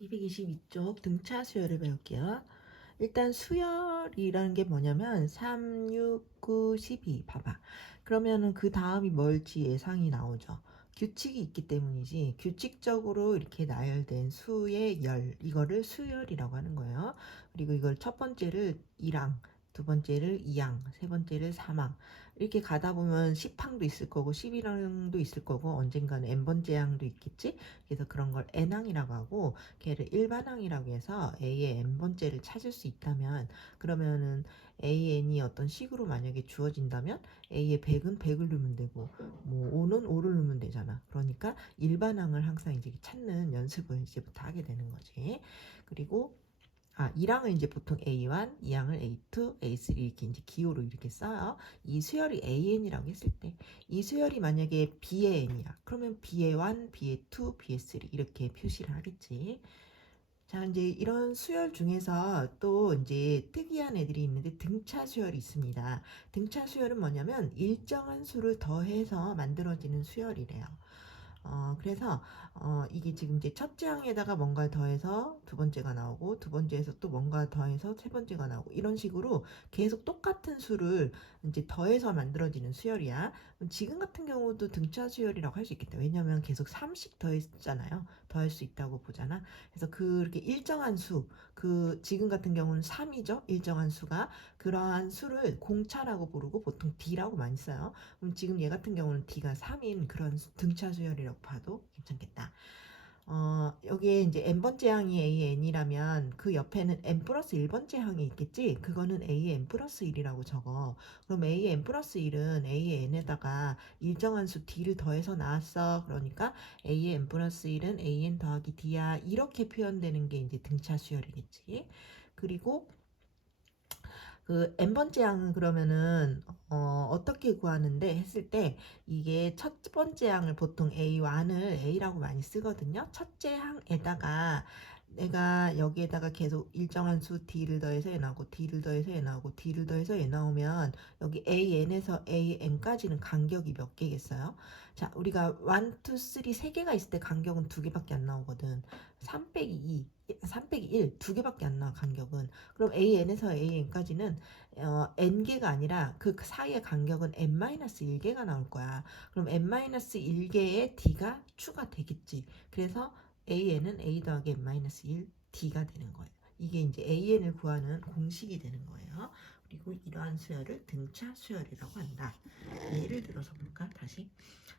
222쪽 등차 수열을 배울게요. 일단 수열이라는 게 뭐냐면 3, 6, 9, 12 봐봐. 그러면은 그 다음이 뭘지 예상이 나오죠. 규칙이 있기 때문이지. 규칙적으로 이렇게 나열된 수의 열, 이거를 수열이라고 하는 거예요. 그리고 이걸 첫 번째를 1항, 두 번째를 2항, 세 번째를 3항, 이렇게 가다 보면 10항도 있을 거고 11항도 있을 거고 언젠가는 n번째 항도 있겠지. 그래서 그런 걸 n항이라고 하고, 걔를 일반항이라고 해서 a의 n번째를 찾을 수 있다면, 그러면은 an이 어떤 식으로 만약에 주어진다면 a의 100은 100을 넣으면 되고 뭐 5는 5를 넣으면 되잖아. 그러니까 일반항을 항상 이제 찾는 연습을 이제부터 하게 되는 거지. 그리고 1항은 이제 보통 A1, 2항을 A2, A3 이렇게 이제 기호로 이렇게 써요. 이 수열이 AN이라고 했을 때, 이 수열이 만약에 B의 N이야. 그러면 B의 1, B의 2, B의 3 이렇게 표시를 하겠지. 자, 이제 이런 수열 중에서 또 이제 특이한 애들이 있는데 등차 수열이 있습니다. 등차 수열은 뭐냐면 일정한 수를 더해서 만들어지는 수열이래요. 그래서 이게 지금 이제 첫째 항에다가 뭔가를 더해서 두 번째가 나오고, 두 번째에서 또 뭔가 더해서 세 번째가 나오고, 이런 식으로 계속 똑같은 수를 이제 더해서 만들어지는 수열이야. 지금 같은 경우도 등차 수열이라고 할 수 있겠다. 왜냐하면 계속 3씩 더했잖아요. 더할 수 있다고 보잖아. 그래서 그렇게 일정한 수, 그 지금 같은 경우는 3이죠. 일정한 수가. 그러한 수를 공차라고 부르고 보통 D라고 많이 써요. 그럼 지금 얘 같은 경우는 D가 3인 그런 등차 수열이라고 봐도 괜찮겠다. 여기에 이제 n번째 항이 AN이라면 그 옆에는 n 플러스 1번째 항이 있겠지? 그거는 AN 플러스 1이라고 적어. 그럼 AN 플러스 1은 AN에다가 일정한 수 D를 더해서 나왔어. 그러니까 AN 플러스 1은 AN 더하기 D야. 이렇게 표현되는 게 이제 등차 수열이겠지. 그리고 그 n번째 항은 그러면은 어떻게 구하는데 했을 때, 이게 첫 번째 항을 보통 A1을 A라고 많이 쓰거든요. 첫째 항에다가 내가 여기에다가 계속 일정한 수 D를 더해서 얘 나오고 D를 더해서 얘 나오고 D를 더해서 얘 나오면 여기 AN에서 AN까지는 간격이 몇 개겠어요? 자, 우리가 1, 2, 3 세 개가 있을 때 간격은 두 개밖에 안 나오거든. 3 빼기 2, 3 빼기 1 두 개밖에 안 나와 간격은. 그럼 AN에서 AN까지는 n개가 아니라 그 사이의 간격은 n-1개가 나올 거야. 그럼 n-1개의 d가 추가되겠지. 그래서 an은 a 더하기 n-1 d가 되는 거예요. 이게 이제 an을 구하는 공식이 되는 거예요. 그리고 이러한 수열을 등차 수열이라고 한다. 예를 들어서 볼까? 다시.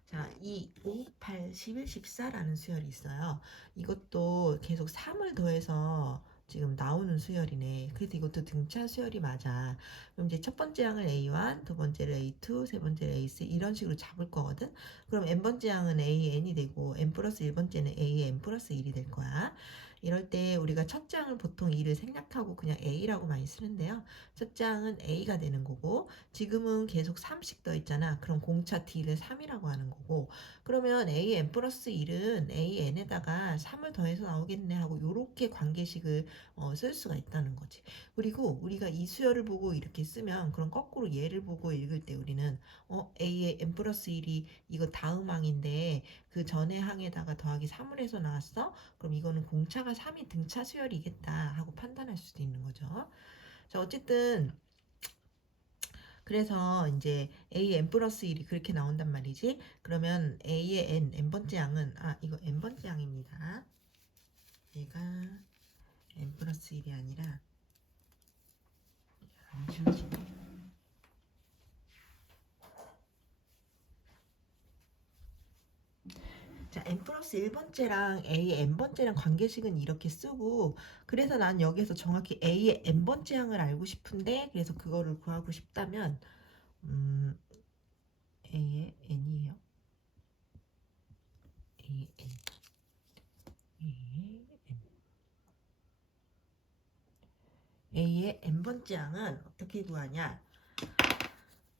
자, 2, 5, 8, 11, 14라는 수열이 있어요. 이것도 계속 3을 더해서 지금 나오는 수열이네. 그래서 이것도 등차 수열이 맞아. 그럼 이제 첫 번째 항을 A1, 두 번째를 A2, 세 번째를 A3 이런 식으로 잡을 거거든. 그럼 n번째 항은 AN이 되고 n 플러스 1번째는 AN 플러스 1이 될 거야. 이럴 때 우리가 첫째 항을 보통 2를 생략하고 그냥 A라고 많이 쓰는데요. 첫째 항은 A가 되는 거고, 지금은 계속 3씩 더 있잖아. 그럼 공차 D를 3이라고 하는 거고, 그러면 AN 플러스 1은 AN에다가 3을 더해서 나오겠네 하고 요렇게 관계식을 쓸 수가 있다는 거지. 그리고 우리가 이 수열을 보고 이렇게 쓰면, 그럼 거꾸로 얘를 보고 읽을 때 우리는 A의 n 플러스 1이 이거 다음 항인데 그 전에 항에다가 더하기 3을 해서 나왔어? 그럼 이거는 공차가 3이 등차 수열이겠다 하고 판단할 수도 있는 거죠. 자, 어쨌든 그래서 이제 a n 플러스 1이 그렇게 나온단 말이지. 그러면 a의 n번째 항은, 이거 n번째 항입니다. 얘가 n 플러스 1이 아니라 안 지워지네. 자, n 플러스 1번째랑 a의 n번째랑 관계식은 이렇게 쓰고, 그래서 난 여기에서 정확히 a의 n번째 항을 알고 싶은데, 그래서 그거를 구하고 싶다면 a의 n이에요. a의 n, a의 n. a의 n번째 항은 어떻게 구하냐?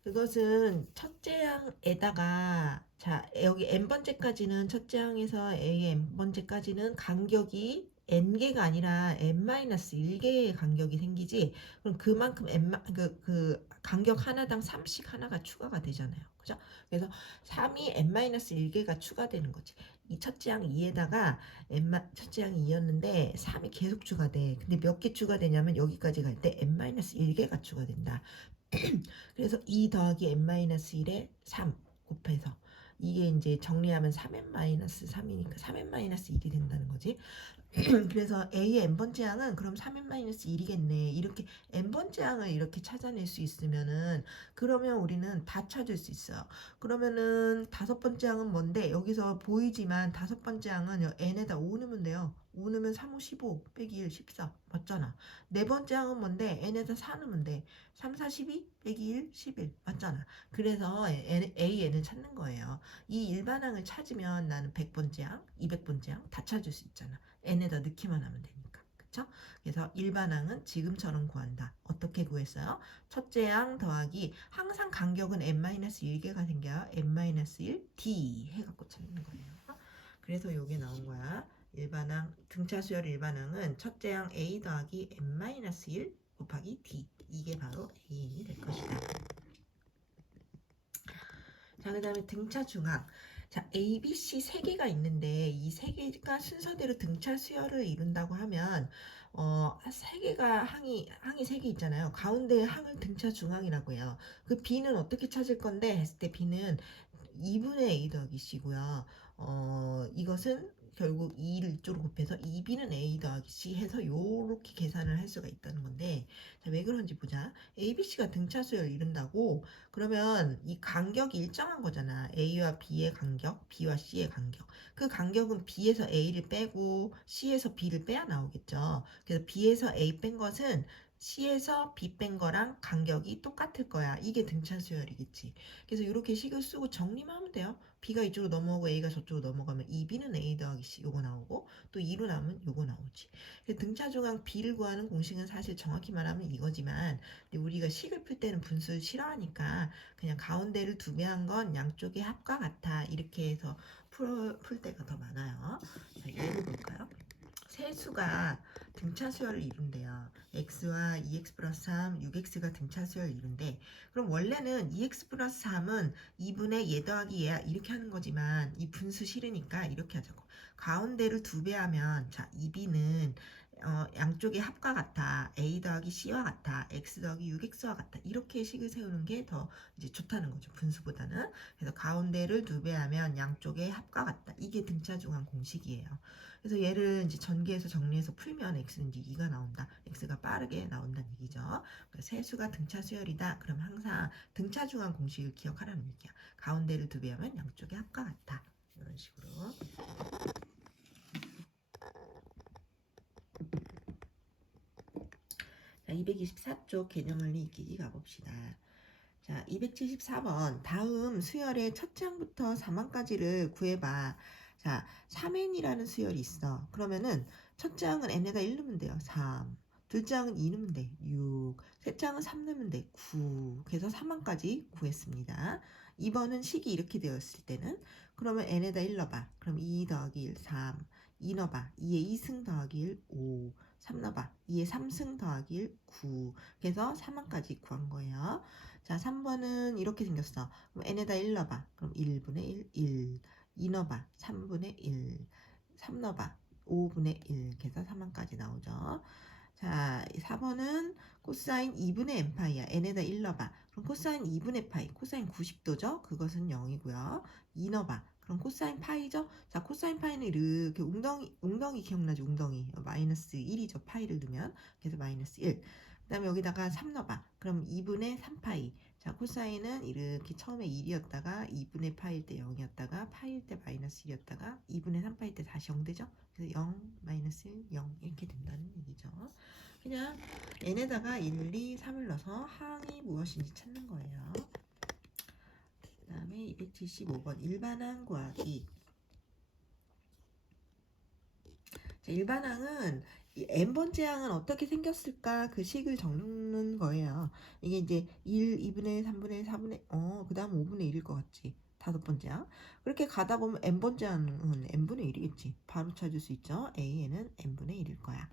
그것은 첫째 항에다가, 자, 여기 n번째까지는 첫째 항에서 a의 n번째까지는 간격이 n개가 아니라 n-1개의 간격이 생기지. 그럼 그만큼 그 간격 하나당 3씩 하나가 추가가 되잖아요. 그죠? 그래서 3이 n-1개가 추가되는 거지. 이 첫째 항 2에다가 첫째 항이 2였는데 3이 계속 추가돼. 근데 몇 개 추가되냐면 여기까지 갈 때 n-1개가 추가된다. 그래서 2 더하기 n-1에 3 곱해서 이게 이제 정리하면 3n-3이니까 3n-1이 된다는 거지. 그래서 A의 n번째 항은 그럼 3n-1이겠네. 이렇게 n번째 항을 이렇게 찾아낼 수 있으면은 그러면 우리는 다 찾을 수 있어요. 그러면은 다섯 번째 항은 뭔데? 여기서 보이지만 다섯 번째 항은 n에다 5 넣으면 돼요. 5 넣으면 3, 5, 15 빼기 1, 14 맞잖아. 네 번째 항은 뭔데? n에다 4 넣으면 돼. 3, 4, 12 빼기 1, 11 맞잖아. 그래서 AN을 찾는 거예요. 이 일반항을 찾으면 나는 100번째 항, 200번째 항 다 찾을 수 있잖아. n에다 넣기만 하면 되니까. 그쵸? 그래서 일반항은 지금처럼 구한다. 어떻게 구했어요? 첫째 항 더하기 항상 간격은 n-1개가 생겨요. n-1 d 해갖고 찾는 거예요. 그래서 요게 나온 거야. 일반항 등차 수열 일반항은 첫째 항 a 더하기 n-1 곱하기 d 이게 바로 AN이 될 것이다. 자, 그 다음에 등차 중항. 자, A, B, C 세 개가 있는데 이 세 개가 순서대로 등차 수열을 이룬다고 하면 세 개가 항이 세 개 있잖아요. 가운데 항을 등차 중항이라고 해요. 그 B는 어떻게 찾을 건데 했을 때 B는 2분의 A 더하기 C고요. 이것은 결국 2를 이쪽으로 곱해서 2B는 A 더하기 C 해서 요렇게 계산을 할 수가 있다는 건데 자, 왜 그런지 보자. A, B, C가 등차 수열을 이룬다고 그러면 이 간격이 일정한 거잖아. A와 B의 간격, B와 C의 간격. 그 간격은 B에서 A를 빼고 C에서 B를 빼야 나오겠죠. 그래서 B에서 A 뺀 것은 C에서 B 뺀 거랑 간격이 똑같을 거야. 이게 등차 수열이겠지. 그래서 이렇게 식을 쓰고 정리만 하면 돼요. B가 이쪽으로 넘어오고 A가 저쪽으로 넘어가면 2B는 A 더하기 C 요거 나오고 또 2로 나오면 요거 나오지. 등차 중앙 B를 구하는 공식은 사실 정확히 말하면 이거지만 근데 우리가 식을 풀 때는 분수를 싫어하니까 그냥 가운데를 두 배 한 건 양쪽의 합과 같아 이렇게 해서 풀 때가 더 많아요. 자, 예를 볼까요? 세 수가 등차 수열을 이룬대요. x와 2x 플러스 3, 6x가 등차 수열을 이룬대. 그럼 원래는 2x 플러스 3은 2분의 얘 더하기 얘야 이렇게 하는 거지만 이 분수 싫으니까 이렇게 하자고. 가운데를 두 배 하면 자 2b는 양쪽의 합과 같아. a 더하기 c와 같아. x 더하기 6x와 같아. 이렇게 식을 세우는 게 더 이제 좋다는 거죠. 분수보다는. 그래서 가운데를 두 배 하면 양쪽의 합과 같다. 이게 등차 중앙 공식이에요. 그래서 얘를 이제 전개해서 정리해서 풀면 x는 이제 2가 나온다. x가 빠르게 나온다는 얘기죠. 그러니까 세수가 등차 수열이다. 그럼 항상 등차 중앙 공식을 기억하라는 얘기야. 가운데를 두 배 하면 양쪽의 합과 같다. 이런 식으로. 자, 224쪽 개념원리 익히기 가봅시다. 자, 274번. 다음 수열의 첫 장부터 4만까지를 구해봐. 자, 3n이라는 수열이 있어. 그러면은 첫 장은 n에다 1 넣으면 돼요. 3. 둘째 장은 2 넣으면 돼. 6. 셋 장은 3 넣으면 돼. 9. 그래서 3만까지 구했습니다. 2번은 식이 이렇게 되었을 때는 그러면 n에다 1 넣어봐. 그럼 2 더하기 1, 3. 2 넣어봐. 2에 2승 더하기 1, 5. 3 넣어봐. 2에 3승 더하기 1, 9. 그래서 3만까지 구한 거예요. 자, 3번은 이렇게 생겼어. 그럼 n에다 1 넣어봐. 그럼 1분의 1, 1. 2 넣어봐. 3분의 1. 3 넣어봐. 5분의 1. 그래서 3만까지 나오죠. 자, 4번은 코사인 2분의 n파이야. n에다 1 넣어봐. 그럼 코사인 2분의 파이. 코사인 90도죠? 그것은 0이고요. 2 넣어봐. 그럼 코사인 파이죠? 자, 코사인 파이는 이렇게 웅덩이 기억나죠? 웅덩이. 마이너스 1이죠. 파이를 넣으면. 그래서 마이너스 1. 그 다음에 여기다가 3 넣어봐. 그럼 2분의 3파이. 자, 코사인은 이렇게 처음에 1이었다가 2분의 파일 때 0이었다가 파일 때 마이너스 1이었다가 2분의 3파일 때 다시 0 되죠? 그래서 0, 마이너스 1, 0 이렇게 된다는 얘기죠. 그냥 n에다가 1, 2, 3을 넣어서 항이 무엇인지 찾는 거예요. 그 다음에 275번 일반항 구하기. 자, 일반항은 이 n번째 항은 어떻게 생겼을까 그 식을 적는 거예요. 이게 이제 1, 2분의 1, 3분의 1, 4분의 그 다음 5분의 1일 것 같지. 5번째 항. 그렇게 가다 보면 n번째 항은 n분의 1이겠지. 바로 찾을 수 있죠. AN은 n분의 1일 거야.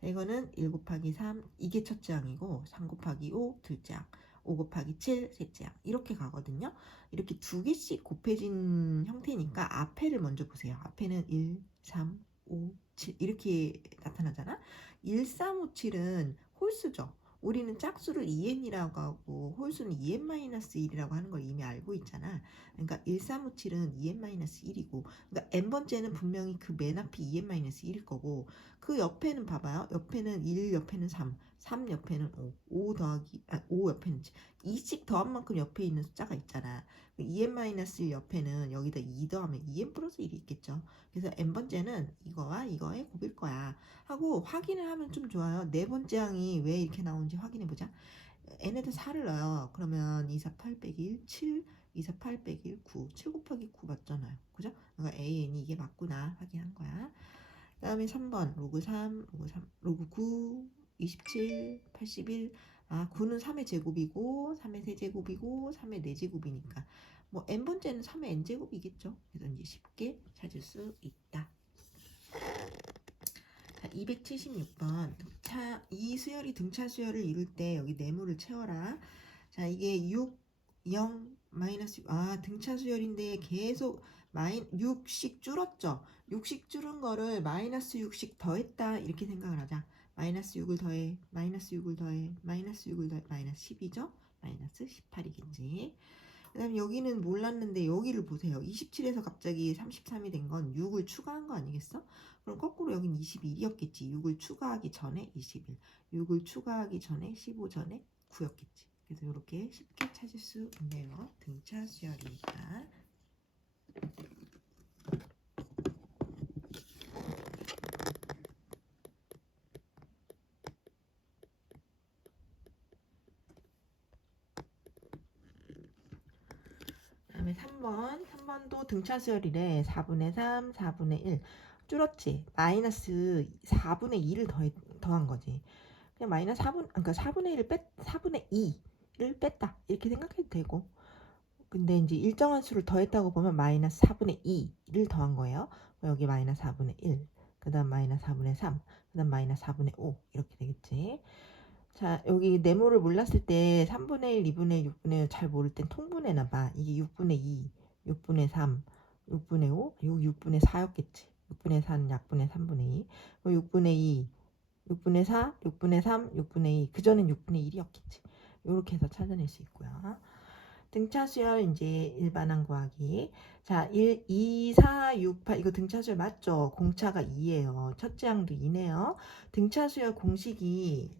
자, 이거는 1 곱하기 3 이게 첫째 항이고 3 곱하기 5 둘째 항, 5 곱하기 7 셋째 항 이렇게 가거든요. 이렇게 두 개씩 곱해진 형태니까 앞에를 먼저 보세요. 앞에는 1, 3, 5, 7 이렇게 나타나잖아. 1, 3, 5, 7은 홀수죠. 우리는 짝수를 2n이라고 하고 홀수는 2n-1이라고 하는 걸 이미 알고 있잖아. 그러니까 1, 3, 5, 7은 2n-1이고 그러니까 n번째는 분명히 그 맨 앞이 2n-1일 거고 그 옆에는 봐봐요. 옆에는 1 옆에는 3 옆에는 5 더하기 5 옆에는 7 2씩 더한 만큼 옆에 있는 숫자가 있잖아. 2n-1 옆에는 여기다 2 더하면 2n 플러스 1이 있겠죠. 그래서 n번째는 이거와 이거의 곱일 거야 하고 확인을 하면 좀 좋아요. 네 번째 항이 왜 이렇게 나오는지 확인해 보자. n에다 4를 넣어요. 그러면 2, 4, 8 빼기 1, 7 2, 4, 8 빼기 1, 9 7 곱하기 9 맞잖아요. 그죠? 그러니까 AN이 이게 맞구나 확인한 거야. 그 다음에 3번 로그 3, 로그 9, 27, 81 9는 3의 제곱이고 3의 세제곱이고 3의 4제곱이니까 뭐 n번째는 3의 n제곱이겠죠. 그래서 이제 쉽게 찾을 수 있다. 자, 276번 이 수열이 등차 수열을 이룰 때 여기 네모를 채워라. 자, 이게 6, 0, 마이너스 등차 수열인데 계속 6씩 줄었죠. 6씩 줄은 거를 마이너스 6씩 더했다 이렇게 생각을 하자. 마이너스 6을 더해 마이너스 6을 더해 마이너스 6을 더해 마이너스 10이죠. 마이너스 18이겠지. 그 다음에 여기는 몰랐는데 여기를 보세요. 27에서 갑자기 33이 된 건 6을 추가한 거 아니겠어? 그럼 거꾸로 여긴 21이었겠지. 6을 추가하기 전에 21, 6을 추가하기 전에 15 전에 9였겠지. 그래서 이렇게 쉽게 찾을 수 있네요. 등차 수열이니까. 다음에 3번도 등차 수열이래. 4분의 3, 4분의 1 줄었지. 마이너스 4분의 2를 더한 거지. 그냥 마이너스 4분, 그러니까 4분의 1을 4분의 2를 뺐다 이렇게 생각해도 되고. 근데 이제 일정한 수를 더했다고 보면 마이너스 4분의 2를 더한 거예요. 여기 마이너스 4분의 1, 그 다음 마이너스 4분의 3, 그 다음 마이너스 4분의 5 이렇게 되겠지. 자, 여기 네모를 몰랐을 때 3분의 1, 2분의 1, 6분의 1 잘 모를 땐 통분해나 봐. 이게 6분의 2, 6분의 3, 6분의 5, 이거 6분의 4였겠지. 6분의 4는 약분의 3분의 2, 6분의 2, 6분의 4, 6분의 3, 6분의 2, 그전엔 6분의 1이었겠지. 이렇게 해서 찾아낼 수 있고요. 등차 수열 이제 일반항 구하기. 자, 1, 2, 4, 6, 8 이거 등차 수열 맞죠? 공차가 2예요. 첫째 항도 2네요. 등차 수열 공식이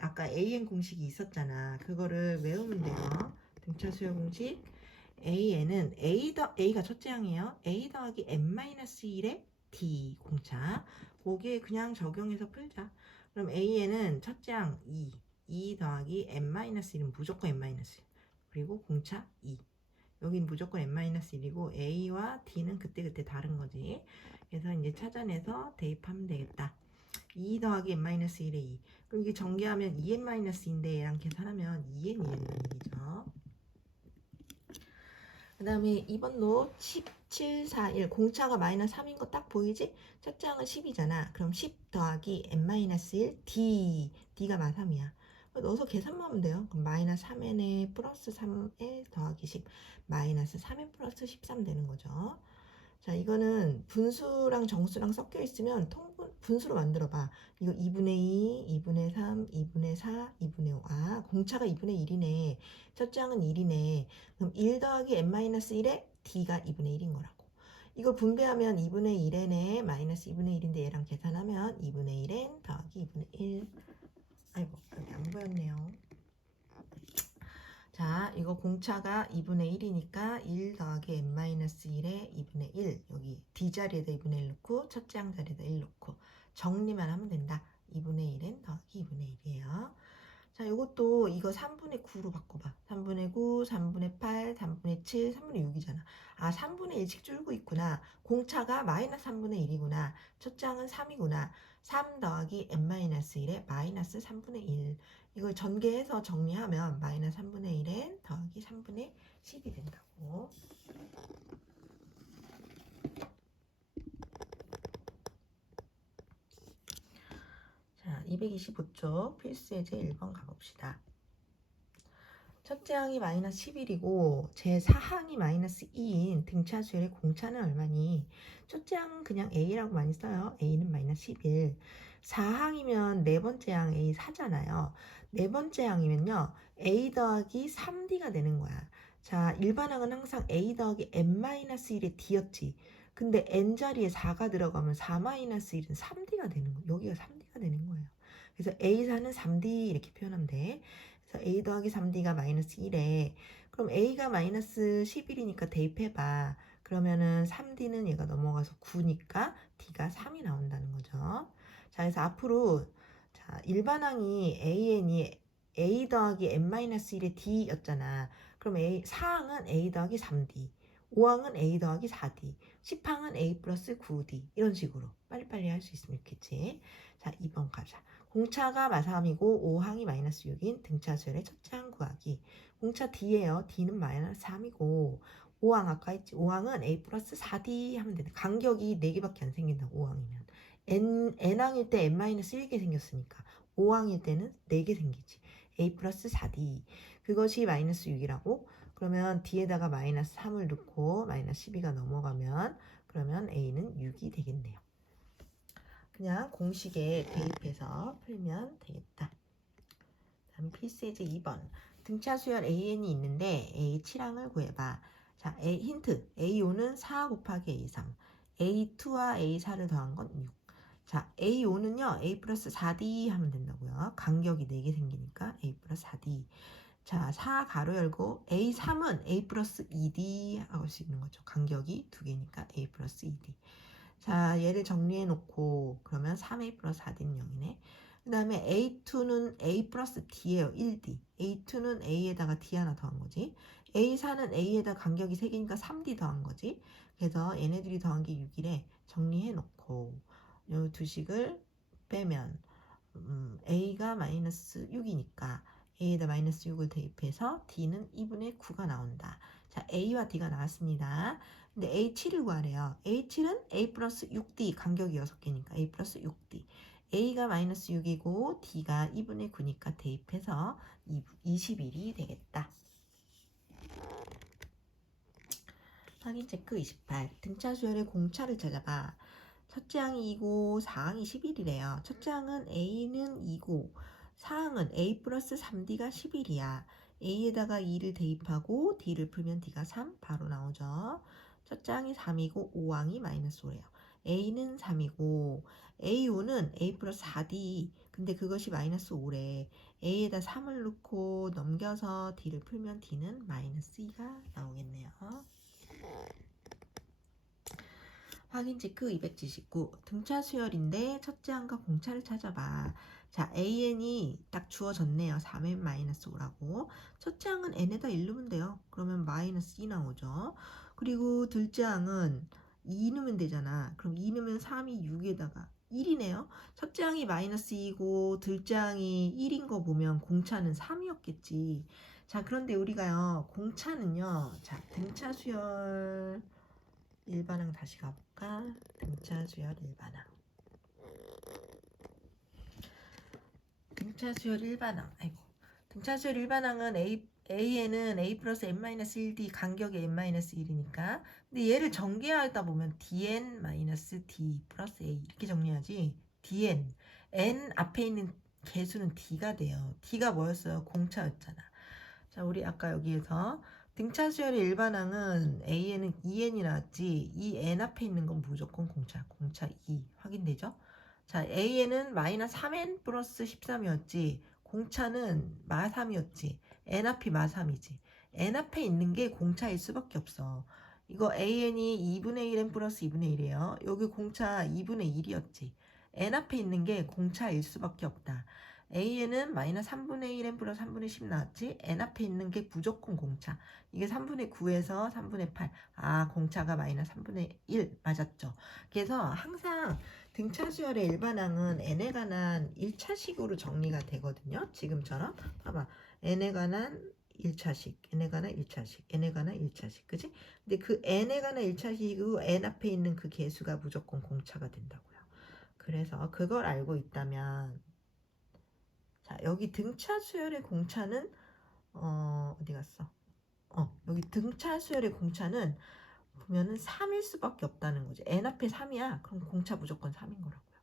아까 AN 공식이 있었잖아. 그거를 외우면 돼요. 등차 수열 공식 AN은 A가 첫째 항이에요. A 더하기 n-1의 D 공차. 거기에 그냥 적용해서 풀자. 그럼 AN은 첫째 항 2 더하기 n-1은 무조건 n-1 그리고 공차 2 여긴 무조건 n-1이고 A와 D는 그때그때 다른 거지. 그래서 이제 찾아내서 대입하면 되겠다. 2 더하기 n-1의 2 그럼 이게 전개하면 2n-인데 얘랑 계산하면 2n이라는 얘기죠. 그 다음에 2번도 17, 4, 1 공차가 마이너스 3인 거 딱 보이지? 첫째 항은 10이잖아. 그럼 10 더하기 n-1 D가 마이너스 3이야. 넣어서 계산만 하면 돼요. 그럼 마이너스 3n에 플러스 3n 더하기 10 마이너스 3n 플러스 13 되는 거죠. 자, 이거는 분수랑 정수랑 섞여 있으면 분수로 만들어 봐. 이거 2분의 2, 2분의 3, 2분의 4, 2분의 5. 공차가 2분의 1이네. 첫째 항은 1이네. 그럼 1 더하기 n-1에 D가 2분의 1인 거라고. 이걸 분배하면 2분의 1n에 마이너스 2분의 1인데 얘랑 계산하면 2분의 1n 더하기 2분의 1. 아이고, 여기 안 보였네요. 자, 이거 공차가 2분의 1이니까 1 더하기 n-1에 2분의 1 여기 D 자리에다 2분의 1 넣고 첫째 항 자리에다 1 넣고 정리만 하면 된다. 2분의 1n 더하기 2분의 1이에요. 자, 이것도 이거 3분의 9로 바꿔봐. 3분의 9, 3분의 8, 3분의 7, 3분의 6이잖아. 아, 3분의 1씩 줄고 있구나. 공차가 마이너스 3분의 1이구나. 첫 장은 3이구나. 3 더하기 n-1에 마이너스 3분의 1. 이걸 전개해서 정리하면 마이너스 3분의 1에 더하기 3분의 10이 된다고. 자, 225쪽 필수 예제 1번 가봅시다. 첫째 항이 마이너스 11이고 제 4항이 마이너스 2인 등차 수열의 공차는 얼마니? 첫째 항은 그냥 A라고 많이 써요. A는 마이너스 11. 4항이면 네 번째 항 A 4잖아요. 네 번째 항이면요. A 더하기 3D가 되는 거야. 자, 일반항은 항상 A 더하기 N-1의 D였지. 근데 N 자리에 4가 들어가면 4-1은 3D가 되는 거예요. 여기가 3D가 되는 거예요. 그래서 A4는 3D 이렇게 표현하면 돼. 그래서 A 더하기 3D가 마이너스 1에 그럼 A가 마이너스 11이니까 대입해봐. 그러면은 3D는 얘가 넘어가서 9니까 D가 3이 나온다는 거죠. 자, 그래서 앞으로 자, 일반항이 AN이 A 더하기 N-1의 D였잖아. 그럼 4항은 A 더하기 3D, 5항은 A 더하기 4D, 10항은 A 플러스 9D 이런 식으로 빨리빨리 할 수 있으면 좋겠지. 자, 2번 가자. 공차가 마삼이고 5항이 마이너스 6인 등차 수열의 첫째 항 구하기. 공차 D예요. D는 마이너스 3이고 5항 아까 했지. 5항은 A 플러스 4D 하면 되는데 간격이 4개밖에 안 생긴다고 5항이면. N항일 때 N-1개 생겼으니까 5항일 때는 4개 생기지. A 플러스 4D. 그것이 마이너스 6이라고? 그러면 D에다가 마이너스 3을 넣고 마이너스 12가 넘어가면 그러면 A는 6이 되겠네요. 그냥 공식에 대입해서 풀면 되겠다. 다음 필수 예제 2번. 등차 수열 AN이 있는데 A 7항을 구해봐. 자, 힌트. A5는 4 곱하기 A3. A2와 A4를 더한 건 6. 자, A5는요. A 플러스 4D 하면 된다고요. 간격이 4개 생기니까 A 플러스 4D. 자, 4 가로 열고 A3은 A 플러스 2D 할 수 있는 거죠. 간격이 2개니까 A 플러스 2D. 자, 얘를 정리해 놓고 그러면 3A 플러스 4D는 0이네. 그 다음에 A2는 A 플러스 D예요. 1D. A2는 A에다가 D 하나 더한 거지. A4는 A에다 간격이 3개니까 3D 더한 거지. 그래서 얘네들이 더한 게 6이래. 정리해 놓고 이 두 식을 빼면 A가 마이너스 6이니까 A에다 마이너스 6을 대입해서 D는 2분의 9가 나온다. 자, A와 D가 나왔습니다. 근데 A7을 구하래요. A7은 A 플러스 6D, 간격이 6개니까 A 플러스 6D. A가 마이너스 6이고 D가 2분의 9니까 대입해서 21이 되겠다. 확인 체크 28. 등차 수열의 공차를 찾아봐. 첫째 항이 2고 4항이 11이래요. 첫째 항은 A는 2고 4항은 A 플러스 3D가 11이야. A에다가 2를 대입하고 D를 풀면 D가 3 바로 나오죠. 첫째 항이 3이고 5항이 마이너스 5래요. A는 3이고 A5는 A 플러스 4D 근데 그것이 마이너스 5래. A에다 3을 넣고 넘겨서 D를 풀면 D는 마이너스 2가 나오겠네요. 확인 체크 279. 등차 수열인데 첫째 항과 공차를 찾아봐. 자, AN이 딱 주어졌네요. 3n-5라고. 첫째 항은 n에다 1 넣으면 돼요. 그러면 마이너스 2 나오죠. 그리고 둘째 항은 2 넣으면 되잖아. 그럼 2 넣으면 3이 6에다가 1이네요. 첫째 항이 마이너스 2고 둘째 항이 1인 거 보면 공차는 3이었겠지. 자, 그런데 우리가요. 공차는요. 자, 등차 수열 일반항 다시 가볼까? 등차 수열 일반항. 등차 수열 일반항. 아이고. 등차 수열 일반항은 A에는 A 플러스 N-1D 간격이 N-1이니까. 근데 얘를 전개하다 보면 DN-D 플러스 A 이렇게 정리하지. DN. N 앞에 있는 개수는 D가 돼요. D가 뭐였어요? 공차였잖아. 자, 우리 아까 여기에서 등차 수열의 일반항은 A에는 2n이 나왔지. 이 n 앞에 있는 건 무조건 공차 2 확인되죠? 자, A에는 마이너스 3n 플러스 13이었지. 공차는 마3이었지. n 앞이 마3이지. n 앞에 있는 게 공차일 수밖에 없어. 이거 AN이 2분의 1n 플러스 2분의 1이에요. 여기 공차 2분의 1이었지. n 앞에 있는 게 공차일 수밖에 없다. A에는 마이너스 3분의 1n 플러스 3분의 10 나왔지? n 앞에 있는 게 무조건 공차. 이게 3분의 9에서 3분의 8. 아, 공차가 마이너스 3분의 1 맞았죠? 그래서 항상 등차수열의 일반항은 n에 관한 1차식으로 정리가 되거든요. 지금처럼. 봐봐. n에 관한 1차식, n에 관한 1차식, n에 관한 1차식. 그지? 근데 그 n에 관한 1차식이고 n 앞에 있는 그 개수가 무조건 공차가 된다고요. 그래서 그걸 알고 있다면 자, 여기 등차 수열의 공차는 어디 갔어? 여기 등차 수열의 공차는 보면은 3일 수밖에 없다는 거지. n 앞에 3이야. 그럼 공차 무조건 3인 거라고요.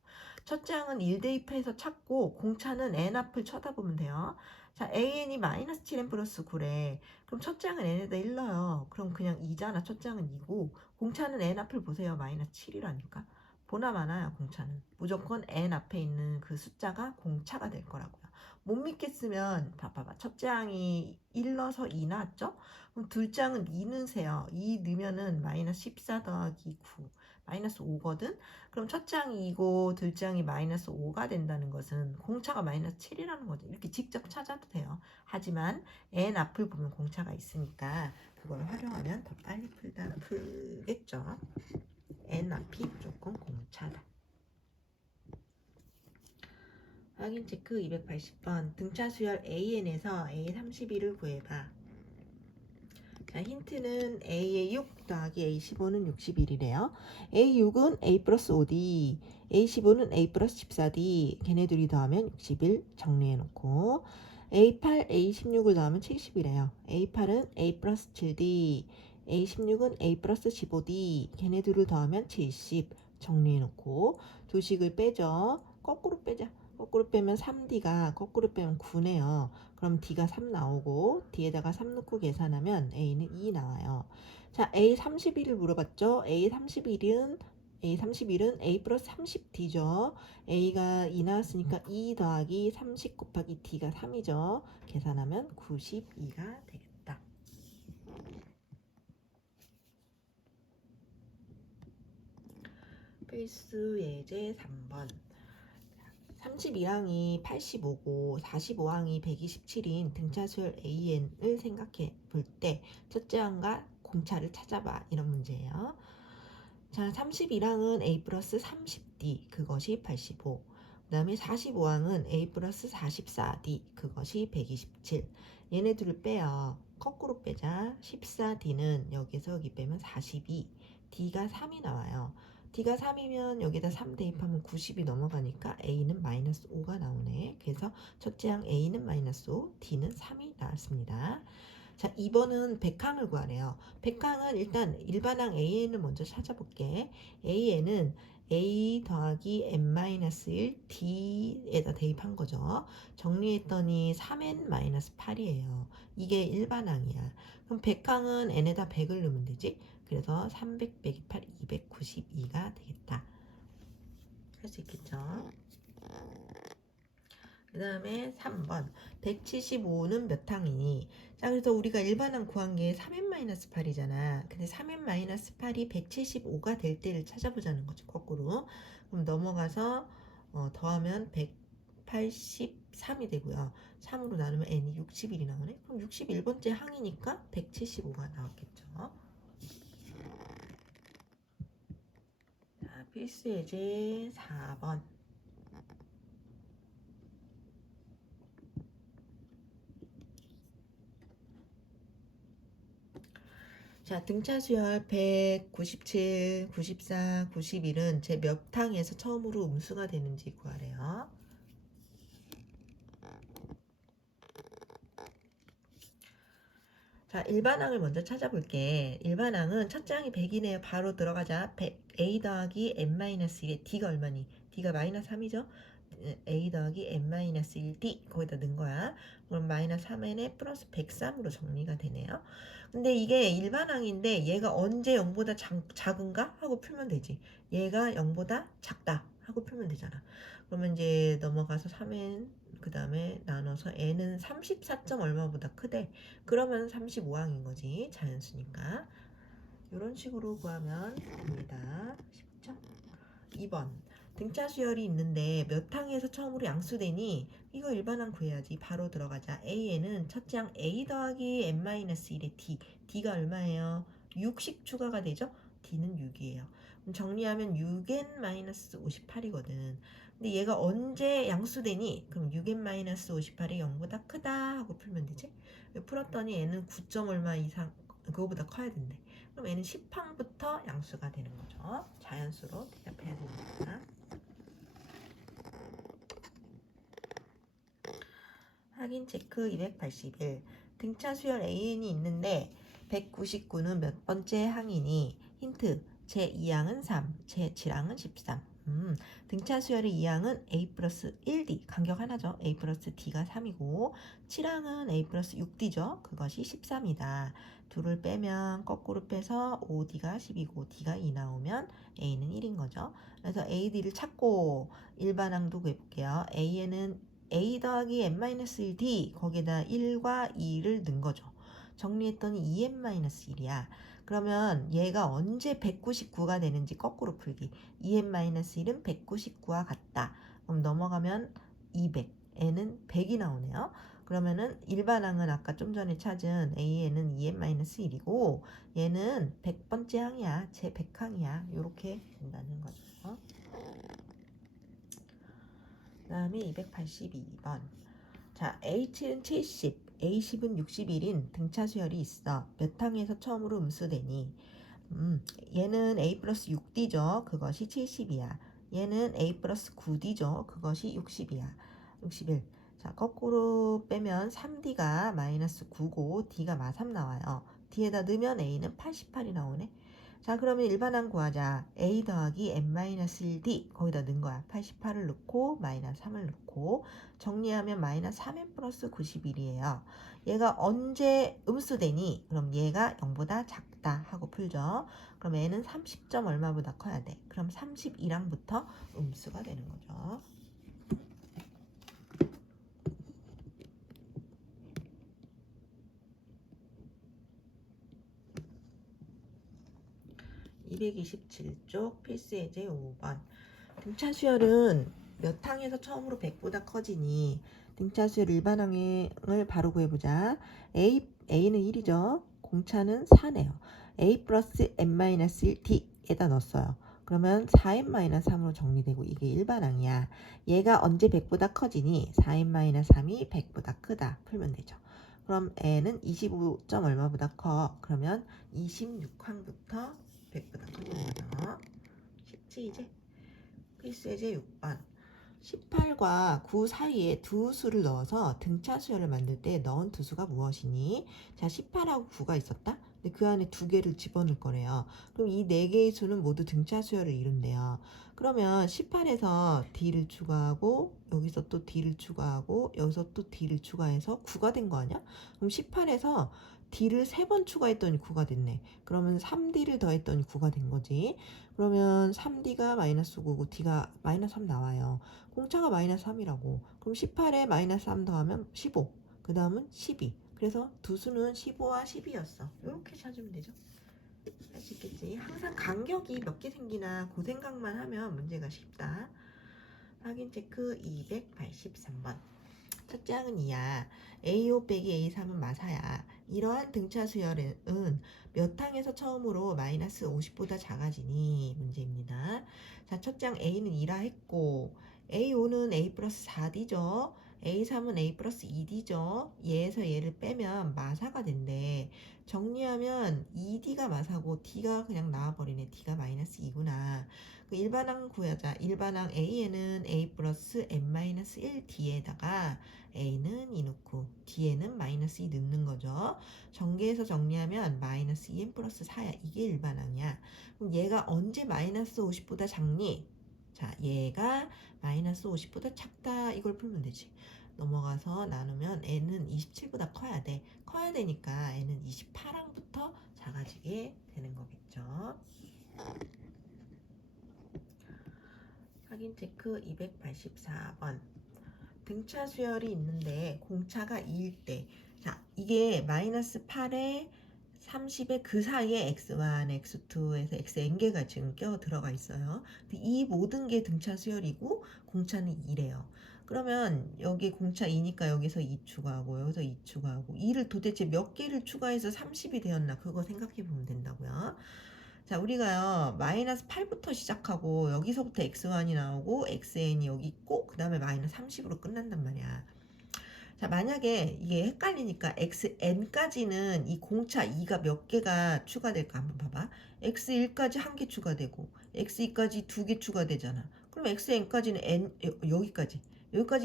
첫째 항은 1대입해서 찾고 공차는 n 앞을 쳐다보면 돼요. 자, an이 마이너스 7n 플러스 9래. 그럼 첫째 항은 n에다 1 넣어요. 그럼 그냥 2잖아. 첫째 항은 2고 공차는 n 앞을 보세요. 마이너스 7이라니까. 보나 마나야 공차는. 무조건 n 앞에 있는 그 숫자가 공차가 될 거라고요. 못 믿겠으면 봐봐. 첫째 항이 1 넣어서 2 나왔죠? 그럼 둘째 항은 2 넣으세요. 2 넣으면은 마이너스 14 더하기 9. 마이너스 5거든? 그럼 첫째 항이 2고 둘째 항이 마이너스 5가 된다는 것은 공차가 마이너스 7이라는 거죠. 이렇게 직접 찾아도 돼요. 하지만 n 앞을 보면 공차가 있으니까 그걸 활용하면 더 빨리 풀겠죠. n 앞이 무조건 공차다. 확인 체크 280번. 등차 수열 AN에서 A32를 구해봐. 자, 힌트는 A의 6 더하기 A15는 61이래요. A6은 A 플러스 5D, A15는 A 플러스 14D. 걔네 둘이 더하면 61 정리해놓고 A8, A16을 더하면 70이래요. A8은 A 플러스 7D, A16은 A 플러스 15D. 걔네 둘을 더하면 70 정리해놓고 두식을 빼죠. 거꾸로 빼자. 거꾸로 빼면 3D가 거꾸로 빼면 9네요. 그럼 D가 3 나오고 D에다가 3 넣고 계산하면 A는 2 나와요. 자, A31을 물어봤죠. A31은 A 플러스 30D죠. A가 2 나왔으니까 2 더하기 30 곱하기 D가 3이죠. 계산하면 92가 되겠다. 필수 예제 3번. 32항이 85고 45항이 127인 등차수열 AN을 생각해 볼 때 첫째 항과 공차를 찾아봐. 이런 문제예요. 자, 31항은 A 플러스 30D, 그것이 85. 그 다음에 45항은 A 플러스 44D, 그것이 127. 얘네 둘을 빼요. 거꾸로 빼자. 14D는 여기서 여기 빼면 42. D가 3이 나와요. D가 3이면 여기다 3 대입하면 90이 넘어가니까 A는 마이너스 5가 나오네. 그래서 첫째 항 A는 마이너스 5, D는 3이 나왔습니다. 자, 2번은 백항을 구하래요. 백항은 일단 일반항 AN을 먼저 찾아볼게. AN은 A 더하기 n-1 D에다 대입한 거죠. 정리했더니 3n-8이에요. 이게 일반항이야. 그럼 백항은 n에다 100을 넣으면 되지. 그래서 300, 128, 292가 되겠다. 할 수 있겠죠. 그 다음에 3번 175는 몇 항이니? 자, 그래서 우리가 일반항 구한 게 3n-8이잖아. 근데 3n-8이 175가 될 때를 찾아보자는 거죠. 거꾸로. 그럼 넘어가서 더하면 183이 되고요. 3으로 나누면 n이 61이 나오네. 그럼 61번째 항이니까 175가 나왔겠죠. 자, 필수 예제 4번. 자, 등차 수열 100, 97, 94, 91은 제 몇 항에서 처음으로 음수가 되는지 구하래요. 자, 일반항을 먼저 찾아볼게. 일반항은 첫째 항이 100이네요. 바로 들어가자. 100, A 더하기 n-1에 D가 얼마니? D가 마이너스 3이죠? A 더하기 n-1D 거기다 넣은 거야. 그럼 마이너스 3n에 플러스 103으로 정리가 되네요. 근데 이게 일반항인데 얘가 언제 0보다 작은가? 하고 풀면 되지. 얘가 0보다 작다 하고 풀면 되잖아. 그러면 이제 넘어가서 3n 그 다음에 나눠서 n은 34점 얼마보다 크대. 그러면 35항인 거지. 자연수니까. 이런 식으로 구하면 됩니다. 쉽죠? 2번 등차 수열이 있는데 몇 항에서 처음으로 양수되니 이거 일반항 구해야지. 바로 들어가자. A에는 첫째 항 A 더하기 n-1의 D. D가 얼마예요? 60 추가가 되죠? D는 6이에요. 그럼 정리하면 6n-58이거든. 근데 얘가 언제 양수되니? 그럼 6n-58이 0보다 크다 하고 풀면 되지? 풀었더니 n은 9점 얼마 이상 그거보다 커야 된대. 그럼 n은 10항부터 양수가 되는 거죠. 자연수로 대답해야 됩니다. 확인 체크 281. 등차 수열 AN이 있는데 199는 몇 번째 항이니? 힌트. 제 2항은 3, 제 7항은 13. 등차 수열의 2항은 A 플러스 1D, 간격 하나죠. A 플러스 D가 3이고 7항은 A 플러스 6D죠. 그것이 13이다. 둘을 빼면 거꾸로 빼서 5D가 10이고 D가 2 나오면 A는 1인 거죠. 그래서 AD를 찾고 일반항도 구해볼게요. A에는 A 더하기 n-1D 거기에다 1과 2를 넣은 거죠. 정리했더니 2n-1이야. 그러면 얘가 언제 199가 되는지 거꾸로 풀기. 2n-1은 199와 같다. 그럼 넘어가면 200, n은 100이 나오네요. 그러면은 일반항은 아까 좀 전에 찾은 A에는 2n-1이고 얘는 100번째 항이야. 제 100항이야. 이렇게 된다는 거죠. 그 다음에 282번. 자, H는 70, A10은 61인 등차 수열이 있어. 몇 항에서 처음으로 음수되니? 얘는 A 플러스 6D죠. 그것이 70이야. 얘는 A 플러스 9D죠. 그것이 60이야. 61. 자, 거꾸로 빼면 3D가 마이너스 9고 D가 마3 나와요. D에다 넣으면 A는 88이 나오네. 자, 그러면 일반항 구하자. A 더하기 n-1D 거기다 넣은 거야. 88을 넣고 마이너스 3을 넣고 정리하면 마이너스 3n 플러스 91이에요. 얘가 언제 음수되니? 그럼 얘가 0보다 작다 하고 풀죠. 그럼 얘는 30점 얼마보다 커야 돼? 그럼 31항부터 음수가 되는 거죠. (227쪽) 필수 예제 5번. 등차 수열은 몇 항에서 처음으로 100보다 커지니? 등차 수열 일반항을 바로 구해보자. A는 1이죠. 공차는 4네요. A 플러스 n-1D에다 넣었어요. 그러면 4n-3으로 정리되고 이게 일반항이야. 얘가 언제 100보다 커지니? 4n-3이 100보다 크다. 풀면 되죠. 그럼 n은 25점 얼마보다 커? 그러면 26항부터 100보다 커지는 거죠. 쉽지 이제? 필수 예제 6번. 18과 9 사이에 두 수를 넣어서 등차 수열을 만들 때 넣은 두 수가 무엇이니? 자, 18하고 9가 있었다? 근데 그 안에 두 개를 집어넣을 거래요. 그럼 이 네 개의 수는 모두 등차 수열을 이룬대요. 그러면 18에서 D를 추가하고 여기서 또 D를 추가하고 여기서 또 D를 추가해서 9가 된 거 아니야? 그럼 18에서 D를 3번 추가했더니 9가 됐네. 그러면 3D를 더했더니 9가 된 거지. 그러면 3D가 마이너스 9고 D가 마이너스 3 나와요. 공차가 마이너스 3이라고. 그럼 18에 마이너스 3 더하면 15. 그 다음은 12. 그래서 두 수는 15와 12였어. 이렇게 찾으면 되죠. 할 수 있겠지. 항상 간격이 몇 개 생기나 그 생각만 하면 문제가 쉽다. 확인 체크 283번. 첫째 항은 2야. A5 빼기 A3은 마사야. 이러한 등차 수열은 몇 항에서 처음으로 마이너스 50보다 작아지니? 문제입니다. 자, 첫째 항 A는 2라 했고 A5는 A 플러스 4D죠. A3은 A 플러스 2D죠. 얘에서 얘를 빼면 마사가 된대. 정리하면 2D가 마사고 D가 그냥 나와버리네. D가 마이너스 2구나. 그 일반항 구하자. 일반항 A에는 A 플러스 n-1D에다가 A는 2 넣고 D에는 마이너스 2 넣는 거죠. 전개해서 정리하면 마이너스 2n 플러스 4야. 이게 일반항이야. 그럼 얘가 언제 마이너스 50보다 작니? 자, 얘가 마이너스 50보다 작다. 이걸 풀면 되지. 넘어가서 나누면 n은 27보다 커야 돼. 커야 되니까 n은 28항부터 작아지게 되는 거겠죠. 확인 체크 284번. 등차 수열이 있는데 공차가 2일 때, 자, 이게 마이너스 8에 30의 그 사이에 x1, x2에서 xn개가 지금 껴 들어가 있어요. 이 모든 게 등차 수열이고 공차는 2래요. 그러면 여기 공차 2니까 여기서 2 추가하고 여기서 2 추가하고 2를 도대체 몇 개를 추가해서 30이 되었나 그거 생각해 보면 된다고요. 자, 우리가요 마이너스 8부터 시작하고 여기서부터 x1이 나오고 xn이 여기 있고 그 다음에 마이너스 30으로 끝난단 말이야. 자, 만약에 이게 헷갈리니까 xn까지는 이 공차 2가 몇 개가 추가될까 한번 봐봐. x1까지 1개 추가되고 x2까지 2개 추가되잖아. 그럼 xn까지는 여기까지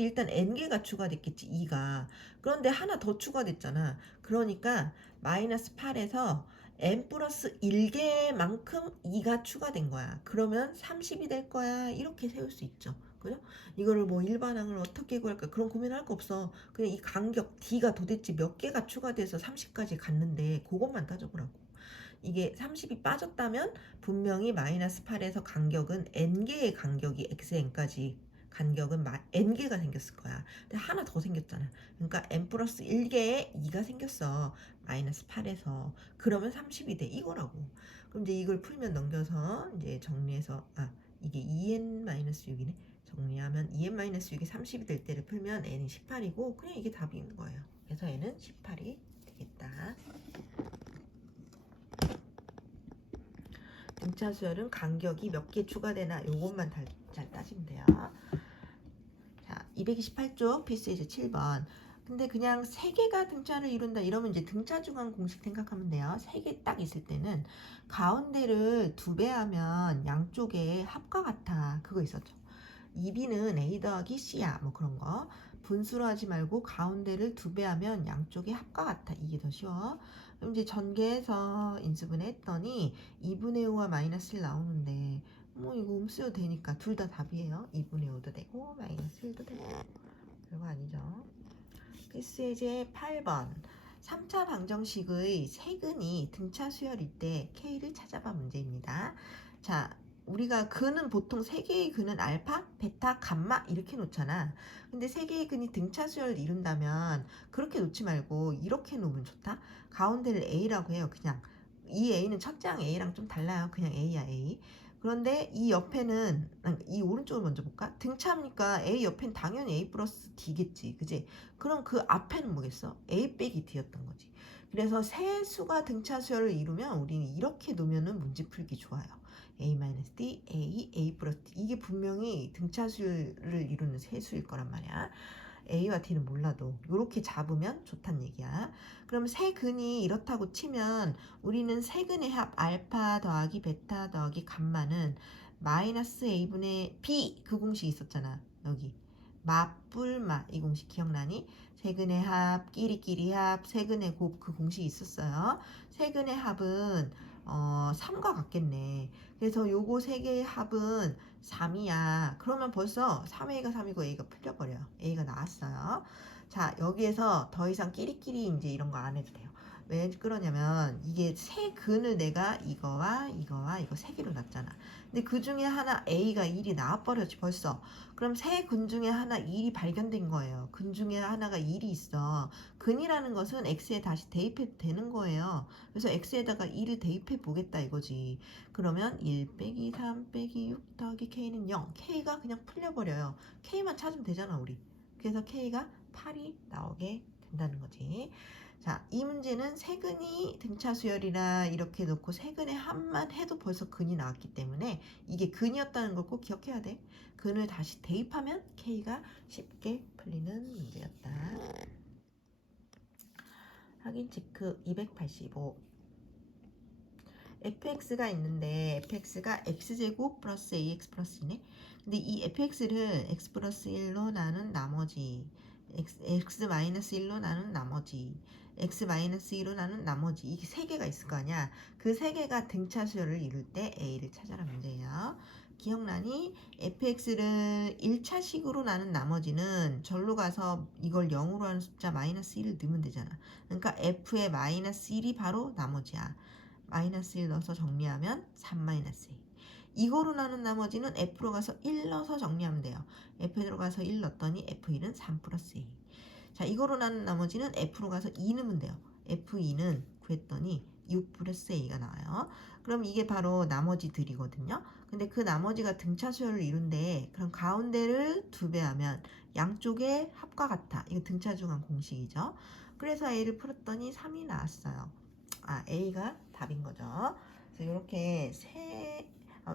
일단 n개가 추가됐겠지 2가. 그런데 하나 더 추가됐잖아. 그러니까 마이너스 8에서 n 플러스 1개만큼 2가 추가된 거야. 그러면 30이 될 거야. 이렇게 세울 수 있죠. 그죠? 이거를 뭐 일반항을 어떻게 구할까 그런 고민할 거 없어. 그냥 이 간격 D가 도대체 몇 개가 추가돼서 30까지 갔는데 그것만 따져보라고. 이게 30이 빠졌다면 분명히 마이너스 8에서 간격은 n개의 간격이 xn까지 간격은 n개가 생겼을 거야. 근데 하나 더 생겼잖아. 그러니까 n 플러스 1개의 2가 생겼어. 마이너스 8에서. 그러면 30이 돼. 이거라고. 그럼 이제 이걸 풀면 넘겨서 이제 정리해서 이게 2n-6이네. 정리하면 2n-6이 30이 될 때를 풀면 n이 18이고 그냥 이게 답인 거예요. 그래서 n은 18이 되겠다. 등차 수열은 간격이 몇 개 추가되나 요것만 잘 따지면 돼요. 자, 228쪽 필수에서 7번. 근데 그냥 3개가 등차를 이룬다 이러면 이제 등차 중간 공식 생각하면 돼요. 3개 딱 있을 때는 가운데를 2배 하면 양쪽에 합과 같아. 그거 있었죠. 2b는 a 더하기 c야. 뭐 그런 거. 분수로 하지 말고 가운데를 2배 하면 양쪽에 합과 같아. 이게 더 쉬워. 그럼 이제 전개해서 인수분해 했더니 2분의 5와 마이너스 1 나오는데 뭐 이거 음수도 되니까 둘 다 답이에요. 2분의 5도 되고 마이너스 1도 되고. 별거 아니죠. 필수예제 8번. 3차 방정식의 세근이 등차 수열일 때 K를 찾아봐 문제입니다. 자, 우리가 근은 보통 3개의 근은 알파, 베타, 감마 이렇게 놓잖아. 근데 3개의 근이 등차 수열을 이룬다면 그렇게 놓지 말고 이렇게 놓으면 좋다. 가운데를 A라고 해요. 그냥 이 A는 첫째 항 A랑 좀 달라요. 그냥 A야 A. 그런데 이 옆에는 이 오른쪽을 먼저 볼까? 등차니까 A 옆엔 당연히 A 플러스 D겠지. 그지? 그럼 그 앞에는 뭐겠어? A 빼기 D였던 거지. 그래서 세 수가 등차 수열을 이루면 우리는 이렇게 놓으면 문제 풀기 좋아요. A-D, A 플러스 D. 이게 분명히 등차 수열을 이루는 세 수일 거란 말이야. A와 D는 몰라도 이렇게 잡으면 좋단 얘기야. 그럼 세 근이 이렇다고 치면 우리는 세 근의 합 알파 더하기 베타 더하기 감마는 마이너스 A분의 B 그 공식 있었잖아. 여기 맞불마 이 공식 기억나니? 세근의 합, 끼리끼리 합, 세근의 곱 그 공식이 있었어요. 세근의 합은 3과 같겠네. 그래서 요거 세 개의 합은 3이야. 그러면 벌써 3A가 3이고 A가 풀려버려요. A가 나왔어요. 자, 여기에서 더 이상 끼리끼리 이제 이런 거 안 해도 돼요. 왜 그러냐면 이게 세 근을 내가 이거 세 개로 놨잖아. 근데 그 중에 하나 A가 1이 나와버렸지 벌써. 그럼 세 근 중에 하나 1이 발견된 거예요. 근 중에 하나가 1이 있어. 근이라는 것은 X에 다시 대입해도 되는 거예요. 그래서 X에다가 1을 대입해 보겠다 이거지. 그러면 1 빼기 3 빼기 6 더하기 K는 0. K가 그냥 풀려버려요. K만 찾으면 되잖아 우리. 그래서 K가 8이 나오게 된다는 거지. 자, 이 문제는 세근이 등차 수열이라 이렇게 놓고 세근의 합만 해도 벌써 근이 나왔기 때문에 이게 근이었다는 걸 꼭 기억해야 돼. 근을 다시 대입하면 K가 쉽게 풀리는 문제였다. 확인 체크 285. fx가 있는데 fx가 x제곱 플러스 ax 플러스 2네. 근데 이 fx를 x 플러스 1로 나눈 나머지 x 마이너스 1로 나눈 나머지 x 마이너스 2로 나눈 나머지 이게 세 개가 있을 거 아니야. 그 세 개가 등차 수열을 이룰 때 a를 찾아라 문제예요. 기억나니? fx를 1차식으로 나눈 나머지는 절로 가서 이걸 0으로 하는 숫자 마이너스 1을 넣으면 되잖아. 그러니까 f의 마이너스 1이 바로 나머지야. 마이너스 1 넣어서 정리하면 3-A. 이거로 나눈 나머지는 F로 가서 1 넣어서 정리하면 돼요. F로 가서 1 넣었더니 F1은 3 플러스 A. 자, 이거로 나눈 나머지는 F로 가서 2 넣으면 돼요. F2는 구했더니 6 플러스 A가 나와요. 그럼 이게 바로 나머지들이거든요. 근데 그 나머지가 등차 수열을 이룬데 그럼 가운데를 2배 하면 양쪽의 합과 같아. 이거 등차 중한 공식이죠. 그래서 A를 풀었더니 3이 나왔어요. A가 답인 거죠. 그래서 이렇게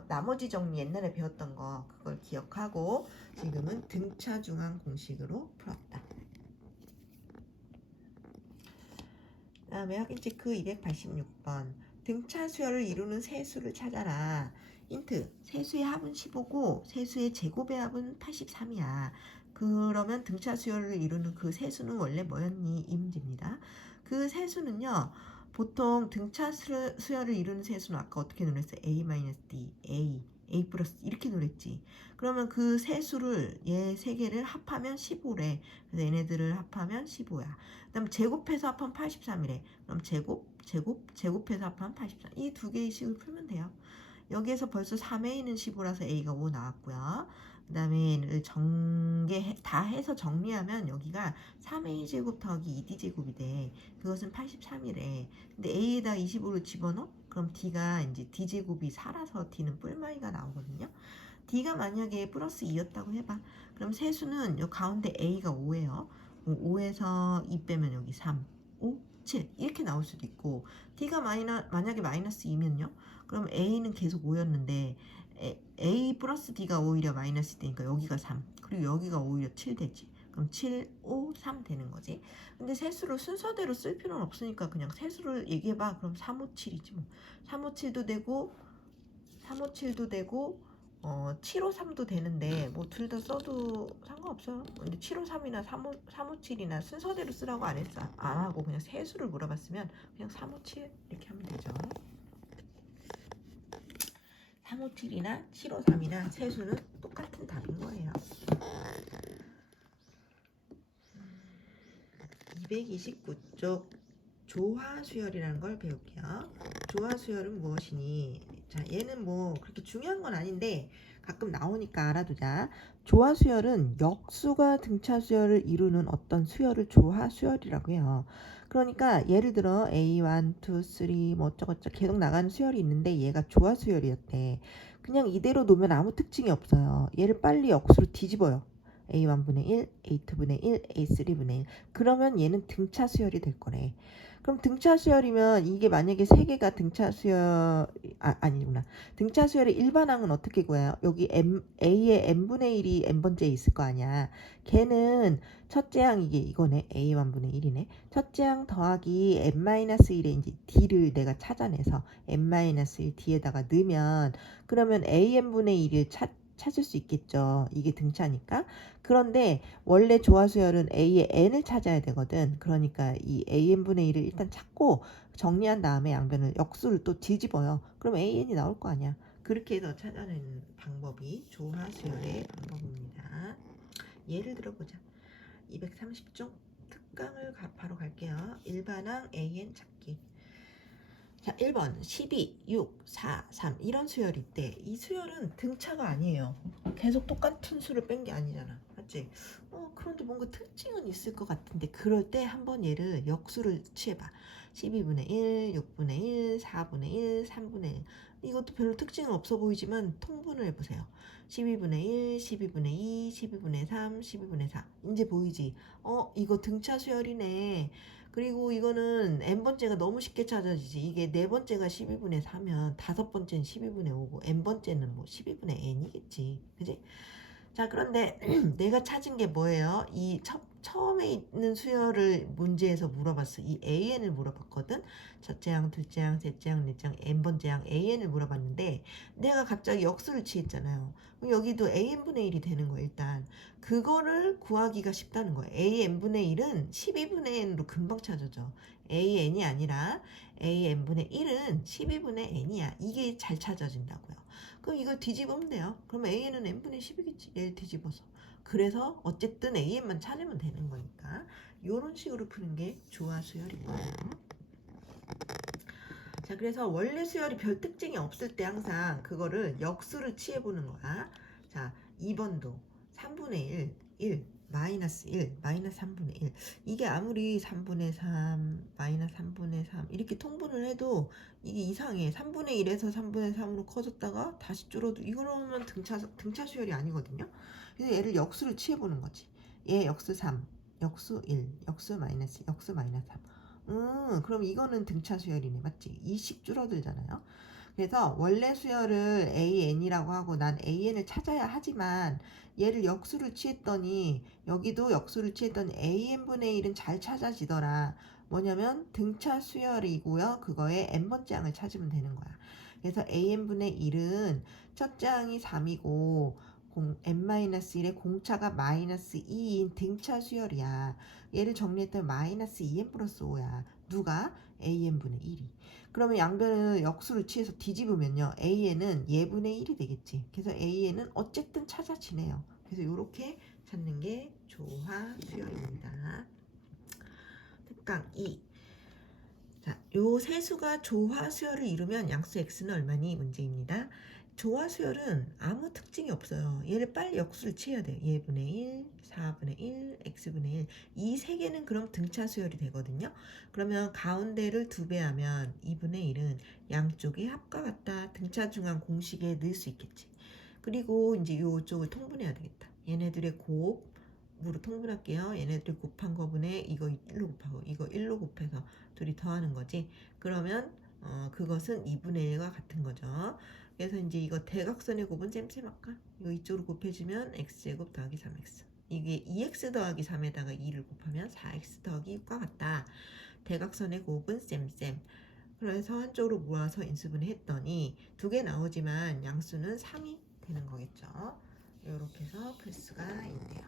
나머지 정리 옛날에 배웠던 거 그걸 기억하고 지금은 등차 중한 공식으로 풀었다. 그 다음에 확인 체크 286번. 등차 수열을 이루는 세수를 찾아라. 힌트. 세수의 합은 15고 세수의 제곱의 합은 83이야. 그러면 등차 수열을 이루는 그 세수는 원래 뭐였니? 이 문제입니다. 그 세수는요. 보통 등차 수열을 이루는 세수는 아까 어떻게 노랬어요? A-D, A 플러스 이렇게 노랬지. 그러면 그 세수를 얘 세 개를 합하면 15래. 그래서 얘네들을 합하면 15야. 그 다음 제곱해서 합하면 83이래. 그럼 제곱해서 합하면 83. 이 두 개의 식을 풀면 돼요. 여기에서 벌써 3A는 15라서 A가 5 나왔고요. 그 다음에 다 해서 정리하면 여기가 3A 제곱 더하기 2D 제곱이 돼. 그것은 83이래. 근데 A에다 25를 집어넣어? 그럼 D가 이제 D 제곱이 4라서 D는 뿔마이가 나오거든요. D가 만약에 플러스 2였다고 해봐. 그럼 세수는 요 가운데 A가 5예요. 5에서 2 빼면 여기 3, 5, 7 이렇게 나올 수도 있고 D가 만약에 마이너스 2면요. 그럼 A는 계속 5였는데 A 플러스 D가 오히려 마이너스 되니까 여기가 3 그리고 여기가 오히려 7 되지. 그럼 7, 5, 3 되는 거지. 근데 세수를 순서대로 쓸 필요는 없으니까 그냥 세수를 얘기해봐. 그럼 3, 5, 7이지 뭐. 3, 5, 7도 되고 7, 5, 3도 되는데 뭐 둘 다 써도 상관없어요. 근데 7, 5, 3이나 3, 5, 7이나 순서대로 쓰라고 안 하고 그냥 세수를 물어봤으면 그냥 3, 5, 7 이렇게 하면 되죠. 3, 5, 7이나 7, 5, 3이나 세수는 똑같은 답인 거예요. 229쪽 조화수열이라는 걸 배울게요. 조화수열은 무엇이니? 자, 얘는 뭐 그렇게 중요한 건 아닌데 가끔 나오니까 알아두자. 조화수열은 역수가 등차수열을 이루는 어떤 수열을 조화수열이라고 해요. 그러니까 예를 들어 A1, 2, 3 뭐 어쩌고저쩌고 계속 나가는 수열이 있는데 얘가 조화수열이었대. 그냥 이대로 놓으면 아무 특징이 없어요. 얘를 빨리 역수로 뒤집어요. A1분의 1, A2분의 1, A3분의 1. 그러면 얘는 등차 수열이 될 거래. 그럼 등차 수열이면 이게 만약에 세 개가 등차 수열 아니구나. 등차 수열의 일반항은 어떻게 구해요? 여기 A의 n분의 1이 n번째에 있을 거 아니야. 걔는 첫째 항 이거네. A1분의 1이네. 첫째 항 더하기 n-1의 이제 D를 내가 찾아내서 n-1 D에다가 넣으면 그러면 AN분의 1을 찾을 수 있겠죠. 이게 등차니까. 그런데 원래 조화수열은 A의 n을 찾아야 되거든. 그러니까 이 AN분의 1을 일단 찾고 정리한 다음에 양변을 역수를 또 뒤집어요. 그럼 AN이 나올 거 아니야. 그렇게 해서 찾아내는 방법이 조화수열의 방법입니다. 예를 들어보자. 230쪽 특강을 바로 갈게요. 일반항 AN 찾기. 자, 1번 12, 6, 4, 3 이런 수열이 있대. 이 수열은 등차가 아니에요. 계속 똑같은 수를 뺀 게 아니잖아. 맞지? 그런데 뭔가 특징은 있을 것 같은데 그럴 때 한번 얘를 역수를 취해봐. 12분의 1, 6분의 1, 4분의 1, 3분의 1 이것도 별로 특징은 없어 보이지만 통분을 해보세요. 12분의 1, 12분의 2, 12분의 3, 12분의 4 이제 보이지? 이거 등차 수열이네. 그리고 이거는 n번째가 너무 쉽게 찾아지지. 이게 네 번째가 12분의 4면 다섯 번째는 12분의 5고 n번째는 뭐 12분의 n이겠지. 그지? 자, 그런데 내가 찾은 게 뭐예요? 이 처음에 있는 수열을 문제에서 물어봤어. 이 AN을 물어봤거든. 첫째 항, 둘째 항, 셋째 항, 넷째 항, n번째 항 AN을 물어봤는데 내가 갑자기 역수를 취했잖아요. 그럼 여기도 AN분의 1이 되는 거예요. 일단 그거를 구하기가 쉽다는 거예요. AN분의 1은 12분의 n으로 금방 찾아져. AN이 아니라 AN분의 1은 12분의 n이야. 이게 잘 찾아진다고요. 그럼 이걸 뒤집으면 돼요. 그럼 AN은 n분의 10이겠지. 얘를 뒤집어서. 그래서 어쨌든 AN만 찾으면 되는 거니까 이런 식으로 푸는 게 조화수열인 거예요. 자, 그래서 원래 수열이 별 특징이 없을 때 항상 그거를 역수를 취해보는 거야. 자, 2번도 3분의 1, 1 마이너스 1, 마이너스 3분의 1. 이게 아무리 3분의 3, 마이너스 3분의 3 이렇게 통분을 해도 이게 이상해. 3분의 1에서 3분의 3으로 커졌다가 다시 줄어도 이거로는 등차 수열이 아니거든요. 그래서 얘를 역수를 취해보는 거지. 얘 역수 3, 역수 1, 역수 마이너스, 역수 마이너스 3. 그럼 이거는 등차 수열이네. 맞지? 2씩 줄어들잖아요. 그래서 원래 수열을 AN이라고 하고 난 AN을 찾아야 하지만 얘를 역수를 취했더니 여기도 역수를 취했더니 AN분의 1은 잘 찾아지더라. 뭐냐면 등차 수열이고요. 그거에 n번째 항을 찾으면 되는 거야. 그래서 AN분의 1은 첫째 항이 3이고 n-1의 공차가 마이너스 2인 등차 수열이야. 얘를 정리했더니 마이너스 2n 플러스 5야. 누가? AN분의 1이. 그러면 양변을 역수를 취해서 뒤집으면요. AN은 예분의 1이 되겠지. 그래서 AN은 어쨌든 찾아지네요. 그래서 이렇게 찾는 게 조화 수열입니다. 특강 2. 자, 요 세 수가 조화 수열을 이루면 양수 x는 얼마니? 문제입니다. 조화 수열은 아무 특징이 없어요. 얘를 빨리 역수를 취해야 돼요. 예분의 1, 4분의 1, x분의 1. 이 세 개는 그럼 등차 수열이 되거든요. 그러면 가운데를 2배 하면 2분의 1은 양쪽이 합과 같다. 등차 중앙 공식에 넣을 수 있겠지. 그리고 이제 요쪽을 통분해야 되겠다. 얘네들의 곱으로 통분할게요. 얘네들 곱한 거분에 이거 1로 곱하고 이거 1로 곱해서 둘이 더하는 거지. 그러면 그것은 2분의 1과 같은 거죠. 그래서 이제 이거 대각선의 곱은 쌤쌤 할까? 이거 이쪽으로 곱해주면 x제곱 더하기 3x. 이게 2x 더하기 3에다가 2를 곱하면 4x 더하기 6과 같다. 대각선의 곱은 쌤쌤. 그래서 한쪽으로 모아서 인수분해 했더니 두 개 나오지만 양수는 3이 되는 거겠죠. 이렇게 해서 풀 수가 있네요.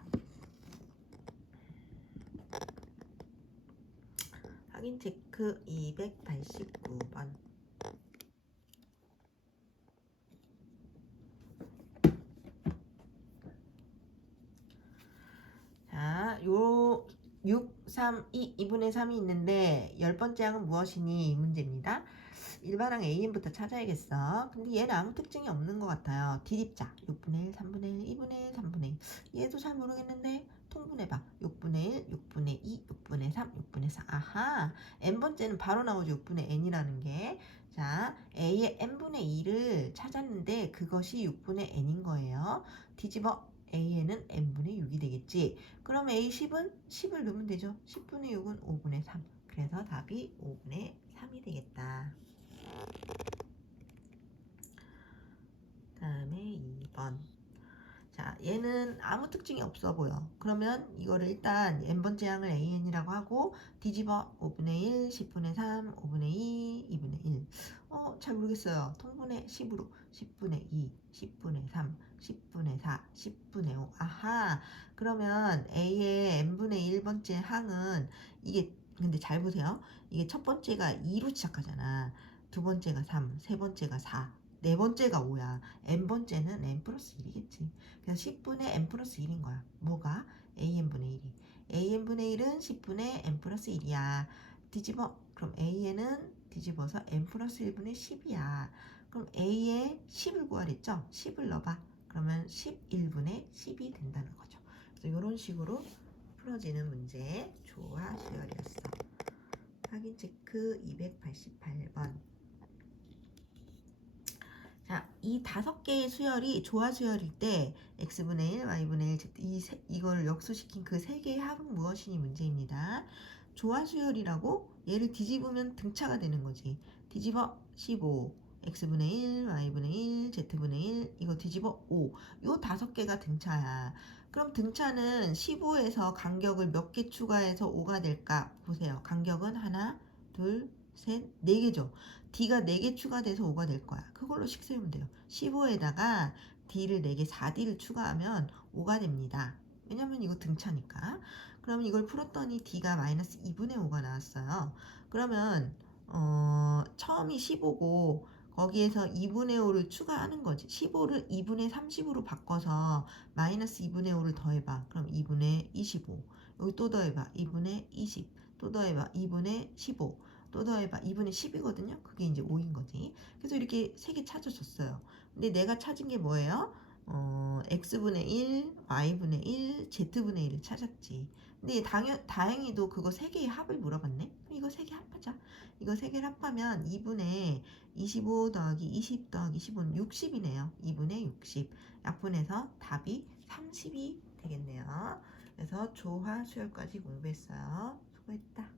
확인 체크 289번. 자, 요 6, 3, 2, 2분의 3이 있는데 10번째 항은 무엇이니? 이 문제입니다. 일반항 AN부터 찾아야겠어. 근데 얘는 아무 특징이 없는 것 같아요. 뒤집자. 6분의 1, 3분의 1, 2분의 1, 3분의 1. 얘도 잘 모르겠는데 통분해봐. 6분의 1, 6분의 2, 6분의 3, 6분의 4. 아하. n번째는 바로 나오죠. 6분의 n이라는 게. 자, a의 n분의 2를 찾았는데 그것이 6분의 n인 거예요. 뒤집어. a는 n분의 6이 되겠지. 그럼 a10은 10을 넣으면 되죠. 10분의 6은 5분의 3. 그래서 답이 5분의 3이 되겠다. 다음에 2번. 자, 얘는 아무 특징이 없어 보여. 그러면 이거를 일단 n번째 항을 an이라고 하고 뒤집어 5분의 1, 10분의 3, 5분의 2, 2분의 1. 잘 모르겠어요. 통분해 10으로 10분의 2, 10분의 3, 10분의 4, 10분의 5. 아하. 그러면 a의 n분의 1번째 항은 이게 근데 잘 보세요. 이게 첫 번째가 2로 시작하잖아. 두 번째가 3, 세 번째가 4. 네 번째가 5야. n번째는 n 플러스 1이겠지. 그래서 10분의 n 플러스 1인 거야. 뭐가? an분의 1이. an분의 1은 10분의 n 플러스 1이야. 뒤집어. 그럼 an은 뒤집어서 n 플러스 1분의 10이야. 그럼 a에 10을 구하랬죠? 10을 넣어봐. 그러면 11분의 10이 된다는 거죠. 그래서 이런 식으로 풀어지는 문제. 조화 수열이었어. 확인 체크 288번. 자, 이 5개의 수열이 조화 수열일 때 x분의 1, y분의 1, z 이걸 역수시킨 그 3개의 합은 무엇이니 문제입니다. 조화 수열이라고 얘를 뒤집으면 등차가 되는 거지. 뒤집어 15, x분의 1, y분의 1, z분의 1 이거 뒤집어 5. 요 5개가 등차야. 그럼 등차는 15에서 간격을 몇 개 추가해서 5가 될까? 보세요. 간격은 하나, 둘, 셋, 4개죠. D가 4개 추가돼서 5가 될 거야. 그걸로 식 세우면 돼요. 15에다가 D를 4개, 4D를 추가하면 5가 됩니다. 왜냐면 이거 등차니까. 그러면 이걸 풀었더니 D가 마이너스 2분의 5가 나왔어요. 그러면 처음이 15고 거기에서 2분의 5를 추가하는 거지. 15를 2분의 30으로 바꿔서 마이너스 2분의 5를 더해봐. 그럼 2분의 25. 여기 또 더해봐. 2분의 20. 또 더해봐. 2분의 15. 또 더해봐. 2분의 10이거든요. 그게 이제 5인 거지. 그래서 이렇게 3개 찾아줬어요. 근데 내가 찾은 게 뭐예요? x분의 1, y분의 1, z분의 1을 찾았지. 근데 다행히도 그거 3개의 합을 물어봤네. 이거 3개 합하자. 이거 3개를 합하면 2분의 25 더하기 20 더하기 15는 60이네요. 2분의 60. 약분해서 답이 30이 되겠네요. 그래서 조화 수열까지 공부했어요. 수고했다.